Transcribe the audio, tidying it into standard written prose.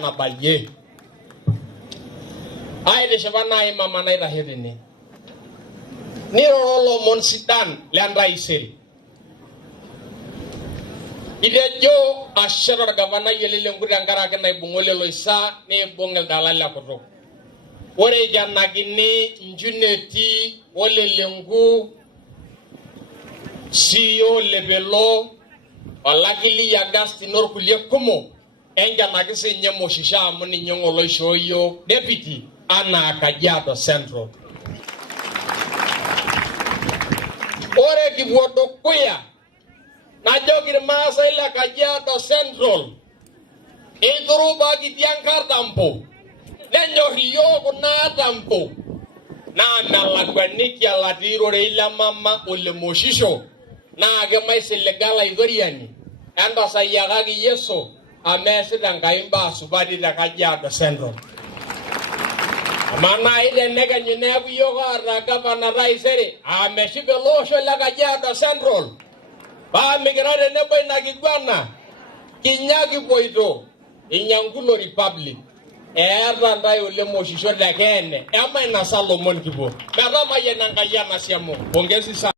nabaye aide shabana imama na irahirine nirolo mon sidan landa iseri idejo ashara gavana yelele nguri angara kana ibungole loisa ne bongel dalala koto ore janagini njuneti Ole Lenku CEO lebelo alakili ya gasti norkulie kumo enja nagise nyemo shisha amuni nyongolo shoyo deputy ana Kajiado Central ore kibodo kuya na jogir masa ila Kajiado Central iduru bagi tiangkar tampo nenyo hiyo kuna tampo na nalagwaniki aladiro ila mama Ole Moshisho na agemaise legala idoriani anda sayagagi yeso amese dangaimba subadi da Kajiado Central mana ile nega nyenebu yoga ragaba na raisere ameshibe losho la Kajiado Central ba migrade nebo inagigwana kinyagi boido inyangulo republic era ndai Ole Moshisho da kene ama ina Solomon kibo kama yenangaya na siamo pongezi sana.